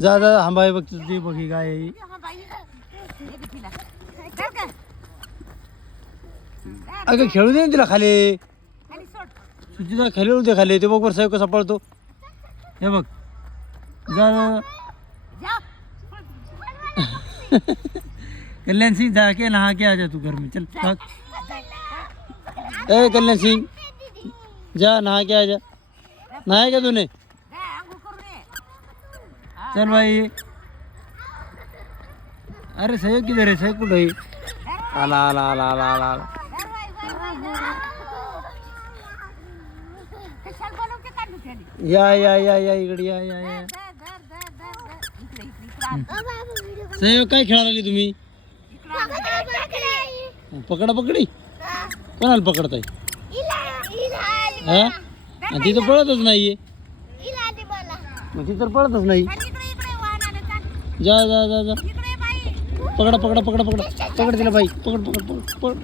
जा जा आंबा आहे बघ तुझी बघी गाय आहे ही. अगं खेळू दे ना तिला खाली सुचिता खेळू दे खाली ते बघ वर साहेब कसा पळतो हे बघ जा कल्याण सिंह जाके नहा के आ जा तू घर में चल भाग ए कल्याण सिंह जा नहा के आ जा नहाया क्या तूने चल भाई अरे सहयोग किधर है सहयोग कुठे आला आला आला आला आला आला या इकडे या सहयोग काय खेळायला लागली तुम्ही पकडा पकडी कोणाला पकडताय हा आणि ती तर पळतच नाहीये मग ती तर पळतच नाही जा जा जा जा पकडा पकडा पकडा पकडा पकड तिला बाई पकड पकड पकड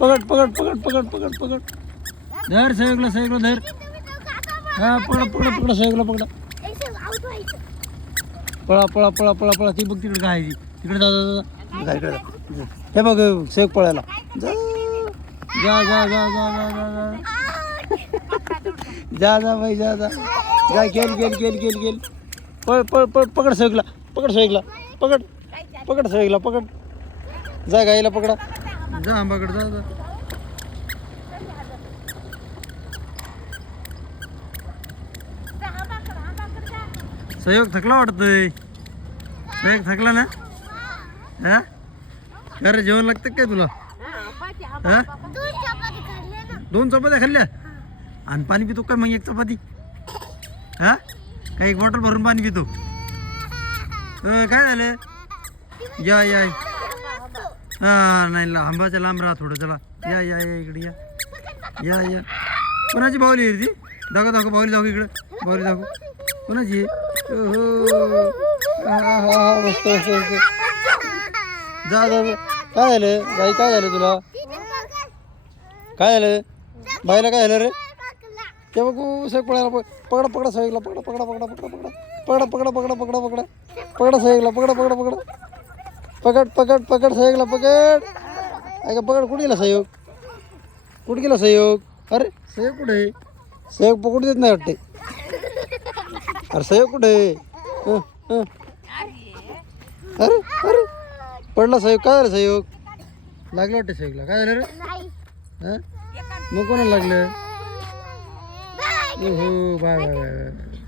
पकड पकड पकड पकड पकड पकड धर सहयोगला धर हा पकडा पकडा पकडा सहयोगला पकडा पळा पळा पळा पळा पळा ती बघ तिकडे काय तिकडे जा जा जा इकडे जा हे बघ सहयोग पळायला जा जा जा जा जा जा जा बाई जा जा जा गेल पळ पळ पळ पकड सहयोगला पकड पकड सहयोगला पकड जा गाईला पकडा जा आंबाकडे जा जा सहयोग थकला वाटतंय सहयोग थकला ना हा अरे जेवण लागतं काय तुला हा 2 चपात्या खाल्ल्या आणि पाणी पितो काय मग 1 चपाती हा काय 1 बॉटल भरून पाणी पितो काय झालं या या हा नाही आंबाच्या लांब राहा थोडं चला या या या इकडे या या कोणाची बाहुली आहे ती दाखव बाहुली दाखव इकडे बाहुली दाखव कोणाची मस्त जा जा काय झालं गाई काय झालं तुला काय झालं बाईला काय झालं रे ते बघू सहयोग पळायला पकडा पकडा सहयोगला पकडा पकडा पकडा पकडा पकडा पकडा पकडा पकडा पकडा पकडा सहयोगला पकडा पकडा पकडा पकड पकड सहयोगला पकड ऐका पकड कुठे गेला सहयोग अरे सहयोग कुठे आहे सहयोग पकडू देत नाही वाटते अरे सहयोग कुठे आहे अरे अरे पडला सहयोग काय झालं सहयोग लागलं वाटते सहयोगला काय झालं रे हां मग कोणाला लागलं हो बाय बाय बाय